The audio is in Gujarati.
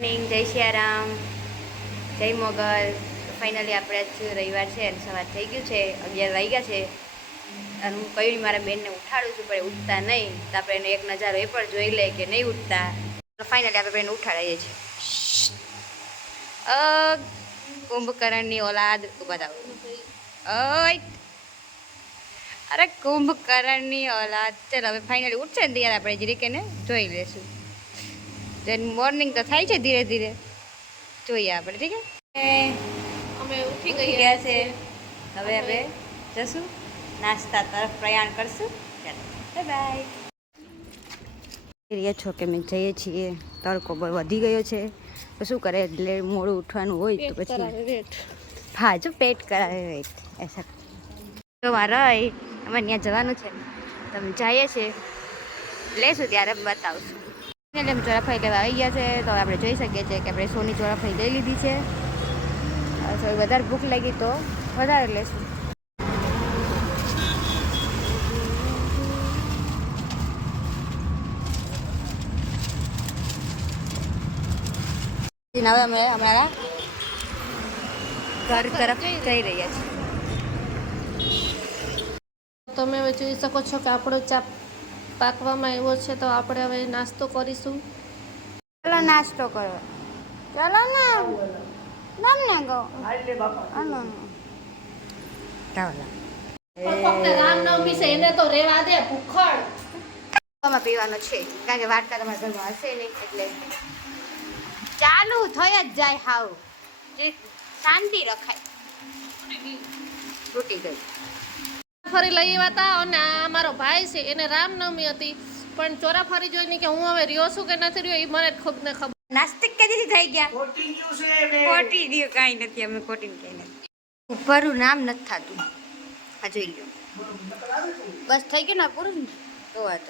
જય સિયારામ, જય મોગલ. ફાઇનલી આપણે આજ રવિવાર છે અને સવાર થઈ ગયું છે, 11 વાગ્યા છે અને હું કયું મારા બેનને ઉઠાડું છું પણ ઉઠતા નહીં, તો આપણે એનો એક નજારો એ પણ જોઈ લે કે નહીં ઉઠતા. તો ફાઇનલી આપણે બેનને ઉઠાડીએ છીએ. કુંભકર્ણની ઓલાદ બતાવો. અરે કુંભકર્ણની ઓલાદ. ચાલો હવે ફાઇનલી ઉઠશે ને ત્યારે આપણે જરીક એને જોઈ લેશું. દેન મોર્નિંગ તો થાય છે ધીરે ધીરે, જોઈએ આપણે. ઠીક છે, અમે ઉઠી ગયા છે. હવે આપણે જશું નાસ્તા તરફ, પ્રયાણ કરશું. ચાલો બાય બાય. છો કે અમે જઈએ છીએ, તડકો બહુ વધી ગયો છે તો શું કરે, એટલે મોડું ઉઠવાનું હોય તો પછી હા જો પેટ કરાવે વેટ એસા તો મારા અમે ત્યાં જવાનું છે, તમે જઈએ છીએ લેશું ત્યારે બતાવશું. એટલે એમ ચોરાફળી લેવા આવી ગયા છે તો આપણે જોઈ શકીએ છીએ કે આપણે સોની ચોરાફળી લઈ લીધી છે. વધારે ભૂખ લાગી તો વધારે લેશું. હવે અમે અમારા ઘર તરફ જઈ રહ્યા છીએ. તમે હવે જોઈ શકો છો કે આપણો ચા પાકવામાં આવ્યો છે, તો આપણે હવે નાસ્તો કરીશું. ચાલો નાસ્તો કરો, ચાલો ને તમને કહો રામનવમી છે એને તો રેવા દે ભૂખડ. પીવાનો છે કારણ કે વાટકા તમારા ઘરમાં હશે નહીં, એટલે ચાલુ થઈ જ જાય. હાવ જે શાંતિ રખાય. તૂટી ગઈ. ફરી લઈ આવ્યા હતા અને આ મારો ભાઈ છે, એને રામનવમી હતી પણ ચોરાફરી જોઈને કે હું હવે રહ્યો છું કે નથી રહ્યો એ મને ખુદ ને ખબર. નાસ્તિક કદીથી થઈ ગયા, ખોટી રહ્યું કાંઈ નથી. અમે ખોટી ક્યાંય નથી. ઉપરનું નામ નથી થતું. આ જોઈ લો, બસ થઈ ગયું ને પૂરું ને તો વાત.